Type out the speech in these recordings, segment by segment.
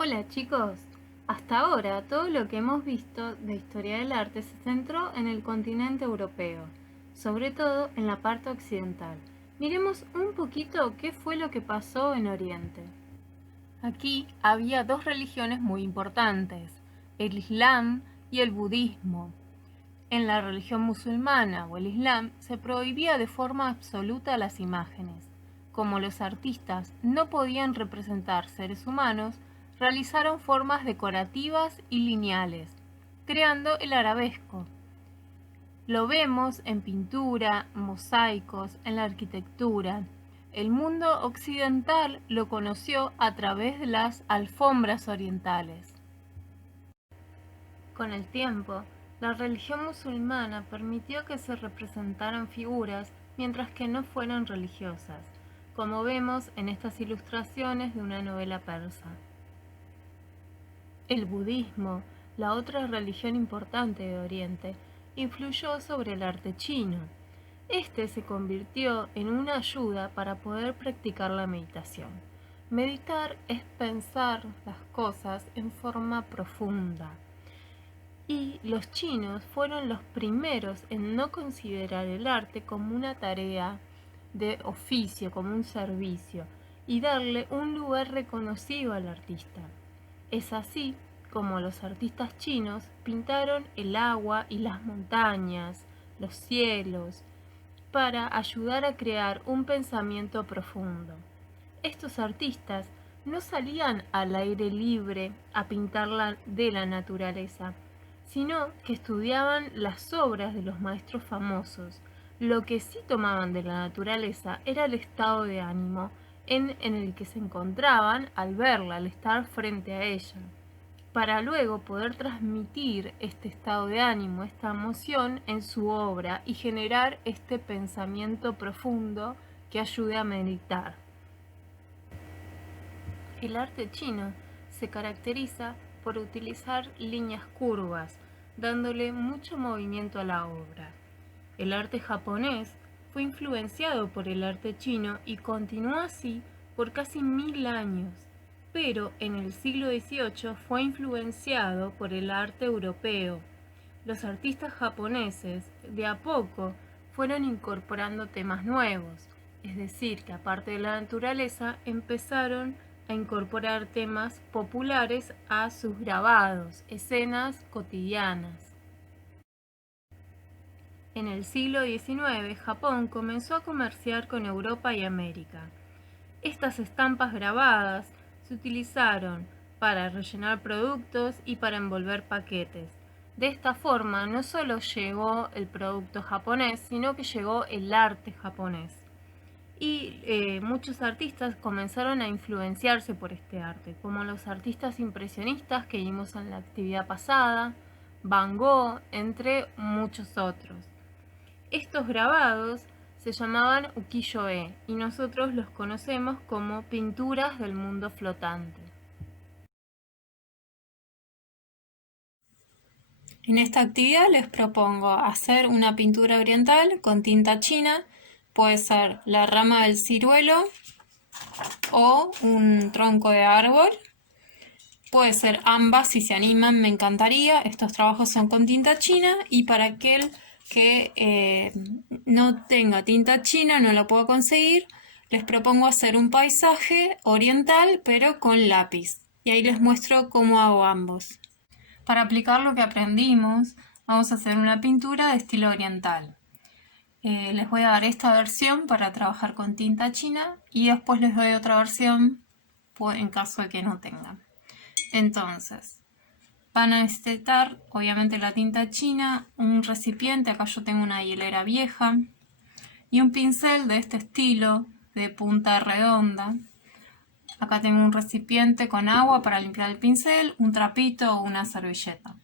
Hola chicos, hasta ahora todo lo que hemos visto de historia del arte se centró en el continente europeo, sobre todo en la parte occidental. Miremos un poquito qué fue lo que pasó en Oriente. Aquí había dos religiones muy importantes, el Islam y el budismo. En la religión musulmana o el Islam se prohibía de forma absoluta las imágenes. Como los artistas no podían representar seres humanos, realizaron formas decorativas y lineales, creando el arabesco. Lo vemos en pintura, mosaicos, en la arquitectura. El mundo occidental lo conoció a través de las alfombras orientales. Con el tiempo, la religión musulmana permitió que se representaran figuras mientras que no fueran religiosas, como vemos en estas ilustraciones de una novela persa. El budismo, la otra religión importante de Oriente, influyó sobre el arte chino. Este se convirtió en una ayuda para poder practicar la meditación. Meditar es pensar las cosas en forma profunda. Y los chinos fueron los primeros en no considerar el arte como una tarea de oficio, como un servicio, y darle un lugar reconocido al artista. Es así como los artistas chinos pintaron el agua y las montañas, los cielos, para ayudar a crear un pensamiento profundo. Estos artistas no salían al aire libre a pintar de la naturaleza, sino que estudiaban las obras de los maestros famosos. Lo que sí tomaban de la naturaleza era el estado de ánimo en el que se encontraban al verla, al estar frente a ella, para luego poder transmitir este estado de ánimo, esta emoción en su obra y generar este pensamiento profundo que ayude a meditar. El arte chino se caracteriza por utilizar líneas curvas, dándole mucho movimiento a la obra. El arte japonés fue influenciado por el arte chino y continuó así por casi 1000 años, pero en el siglo XVIII fue influenciado por el arte europeo. Los artistas japoneses de a poco fueron incorporando temas nuevos, es decir, que aparte de la naturaleza empezaron a incorporar temas populares a sus grabados, escenas cotidianas. En el siglo XIX, Japón comenzó a comerciar con Europa y América. Estas estampas grabadas se utilizaron para rellenar productos y para envolver paquetes. De esta forma, no solo llegó el producto japonés, sino que llegó el arte japonés. Y muchos artistas comenzaron a influenciarse por este arte, como los artistas impresionistas que vimos en la actividad pasada, Van Gogh, entre muchos otros. Estos grabados se llamaban ukiyo-e y nosotros los conocemos como pinturas del mundo flotante. En esta actividad les propongo hacer una pintura oriental con tinta china. Puede ser la rama del ciruelo o un tronco de árbol. Puede ser ambas si se animan, me encantaría. Estos trabajos son con tinta china y para aquel que no tenga tinta china, no lo puedo conseguir, les propongo hacer un paisaje oriental pero con lápiz. Y ahí les muestro cómo hago ambos. Para aplicar lo que aprendimos, vamos a hacer una pintura de estilo oriental. Les voy a dar esta versión para trabajar con tinta china y después les doy otra versión en caso de que no tengan. Entonces, van a necesitar obviamente la tinta china, un recipiente, acá yo tengo una hielera vieja, y un pincel de este estilo, de punta redonda. Acá tengo un recipiente con agua para limpiar el pincel, un trapito o una servilleta.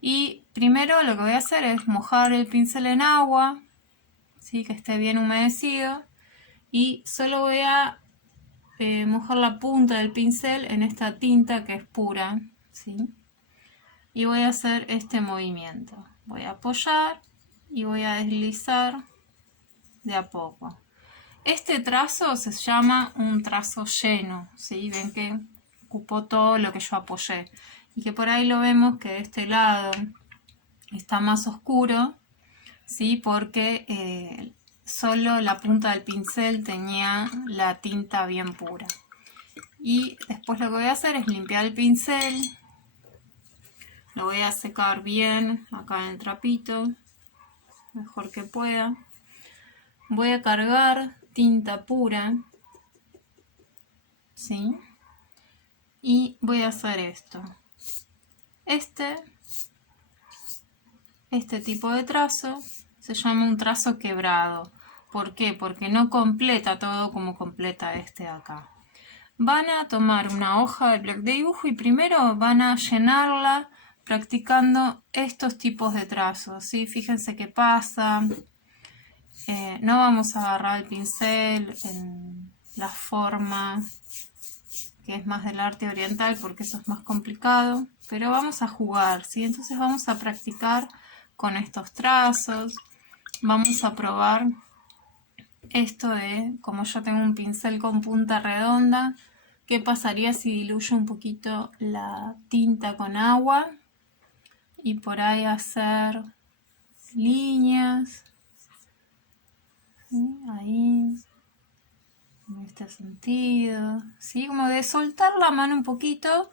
Y primero lo que voy a hacer es mojar el pincel en agua, ¿sí? Que esté bien humedecido, y solo voy a mojar la punta del pincel en esta tinta que es pura, ¿sí? Y voy a hacer este movimiento. Voy a apoyar y voy a deslizar de a poco. Este trazo se llama un trazo lleno, ¿sí? Ven que ocupó todo lo que yo apoyé. Y que por ahí lo vemos que de este lado está más oscuro, ¿sí? Porque solo la punta del pincel tenía la tinta bien pura. Y después lo que voy a hacer es limpiar el pincel. Lo voy a secar bien acá en el trapito, mejor que pueda. Voy a cargar tinta pura, ¿sí? Y voy a hacer esto. Este tipo de trazo se llama un trazo quebrado. ¿Por qué? Porque no completa todo como completa este de acá. Van a tomar una hoja de bloc de dibujo y primero van a llenarla practicando estos tipos de trazos, ¿sí? Fíjense qué pasa. No vamos a agarrar el pincel en la forma que es más del arte oriental porque eso es más complicado, pero vamos a jugar, ¿sí? Entonces vamos a practicar con estos trazos, vamos a probar esto de, como yo tengo un pincel con punta redonda, ¿qué pasaría si diluyo un poquito la tinta con agua? Y por ahí hacer líneas, ¿sí? Ahí, en este sentido, ¿sí? Como de soltar la mano un poquito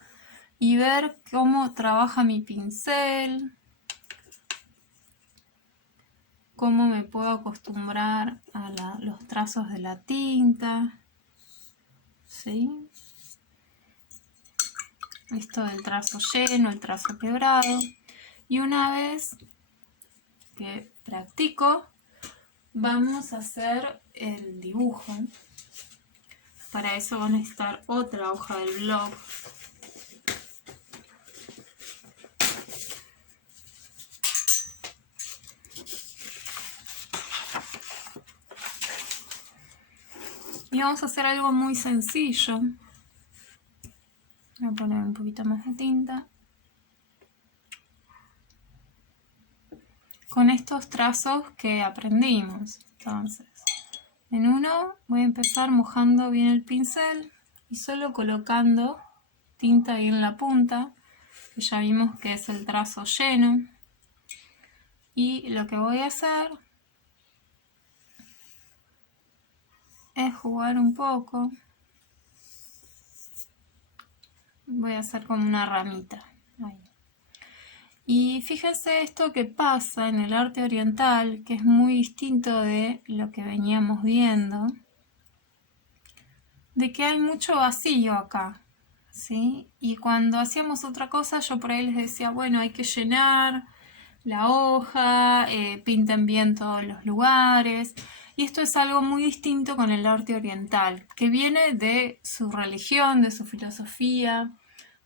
y ver cómo trabaja mi pincel, cómo me puedo acostumbrar a los trazos de la tinta, ¿sí? Esto del trazo lleno, el trazo quebrado. Y una vez que practico, vamos a hacer el dibujo. Para eso van a necesitar otra hoja del blog. Y vamos a hacer algo muy sencillo. Voy a poner un poquito más de tinta. Con estos trazos que aprendimos. Entonces, en uno voy a empezar mojando bien el pincel y solo colocando tinta ahí en la punta, que ya vimos que es el trazo lleno. Y lo que voy a hacer es jugar un poco. Voy a hacer como una ramita. Ahí. Y fíjense esto que pasa en el arte oriental, que es muy distinto de lo que veníamos viendo, de que hay mucho vacío acá, ¿sí? Y cuando hacíamos otra cosa, yo por ahí les decía, bueno, hay que llenar la hoja, pinten bien todos los lugares. Y esto es algo muy distinto con el arte oriental, que viene de su religión, de su filosofía,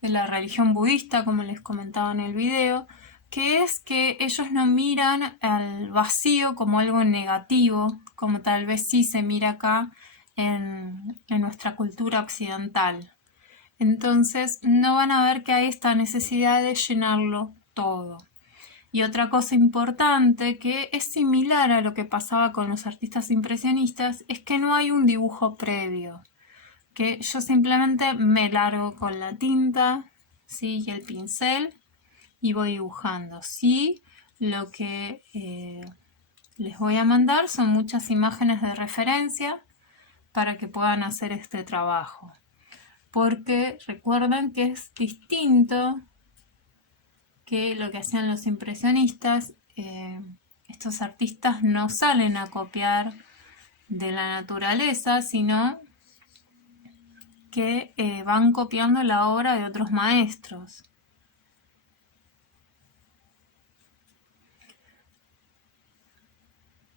de la religión budista, como les comentaba en el video, que es que ellos no miran al vacío como algo negativo, como tal vez sí se mira acá en nuestra cultura occidental. Entonces no van a ver que hay esta necesidad de llenarlo todo. Y otra cosa importante que es similar a lo que pasaba con los artistas impresionistas es que no hay un dibujo previo, que yo simplemente me largo con la tinta, ¿sí? Y el pincel y voy dibujando. Sí, lo que les voy a mandar son muchas imágenes de referencia para que puedan hacer este trabajo, porque recuerden que es distinto que lo que hacían los impresionistas. Estos artistas no salen a copiar de la naturaleza, sino que van copiando la obra de otros maestros.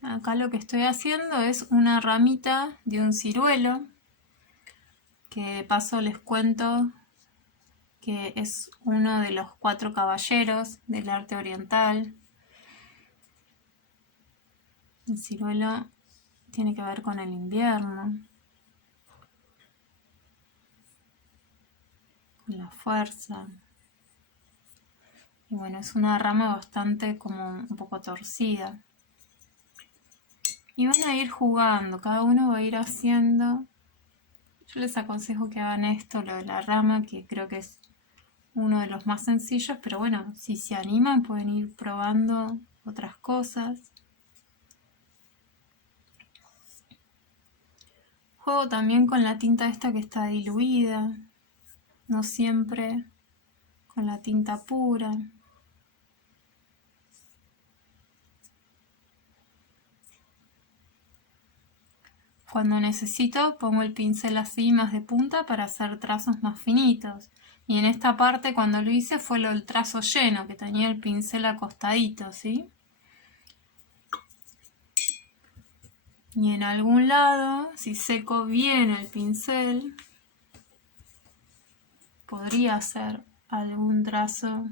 Acá lo que estoy haciendo es una ramita de un ciruelo, que de paso les cuento que es uno de los 4 caballeros del arte oriental. El ciruelo tiene que ver con el invierno, con la fuerza. Y bueno, es una rama bastante como un poco torcida. Y van a ir jugando, cada uno va a ir haciendo. Yo les aconsejo que hagan esto, lo de la rama, que creo que es uno de los más sencillos, pero bueno, si se animan pueden ir probando otras cosas. Juego también con la tinta esta que está diluida, no siempre con la tinta pura. Cuando necesito pongo el pincel así más de punta para hacer trazos más finitos. Y en esta parte cuando lo hice fue el trazo lleno, que tenía el pincel acostadito, ¿sí? Y en algún lado, si seco bien el pincel, podría hacer algún trazo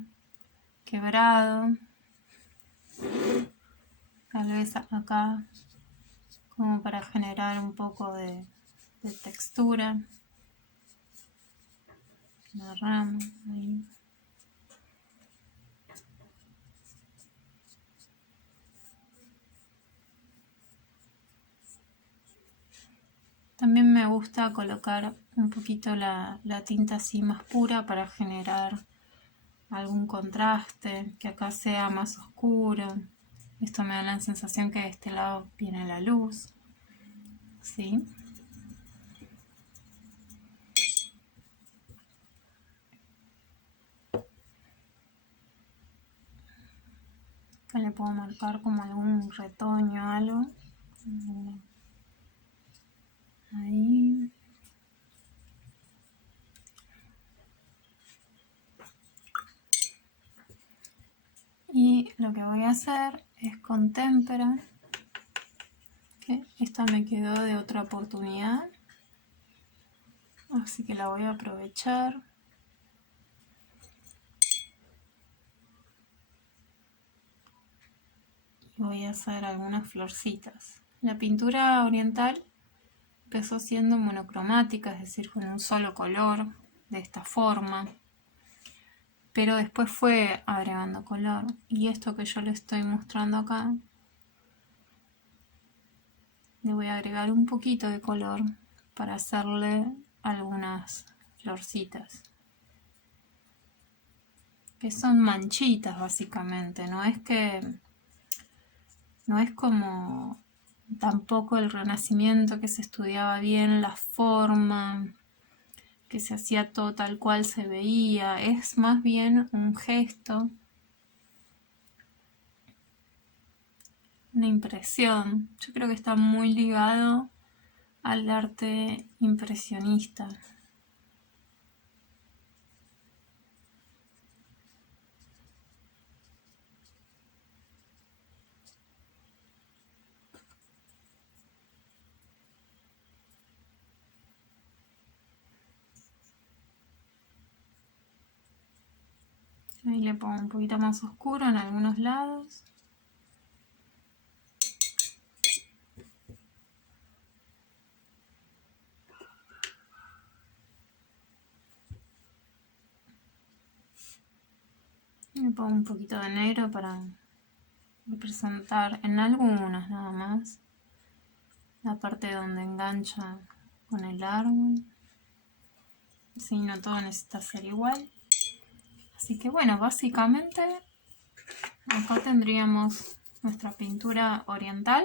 quebrado. Tal vez acá, como para generar un poco de textura. La rama, ahí. También me gusta colocar un poquito la tinta así más pura para generar algún contraste, que acá sea más oscuro. Esto me da la sensación que de este lado viene la luz, ¿sí? Acá le puedo marcar como algún retoño o algo. Ahí. Y lo que voy a hacer es con témpera, que esta me quedó de otra oportunidad, así que la voy a aprovechar. Y voy a hacer algunas florcitas. La pintura oriental empezó siendo monocromática, es decir, con un solo color, de esta forma. Pero después fue agregando color. Y esto que yo le estoy mostrando acá, le voy a agregar un poquito de color para hacerle algunas florcitas. Que son manchitas básicamente, no es como tampoco el Renacimiento que se estudiaba bien la forma, que se hacía todo tal cual se veía, es más bien un gesto, una impresión. Yo creo que está muy ligado al arte impresionista. Ahí le pongo un poquito más oscuro en algunos lados. Le pongo un poquito de negro para representar en algunas nada más la parte donde engancha con el árbol. Así no todo necesita ser igual. Así que bueno, básicamente acá tendríamos nuestra pintura oriental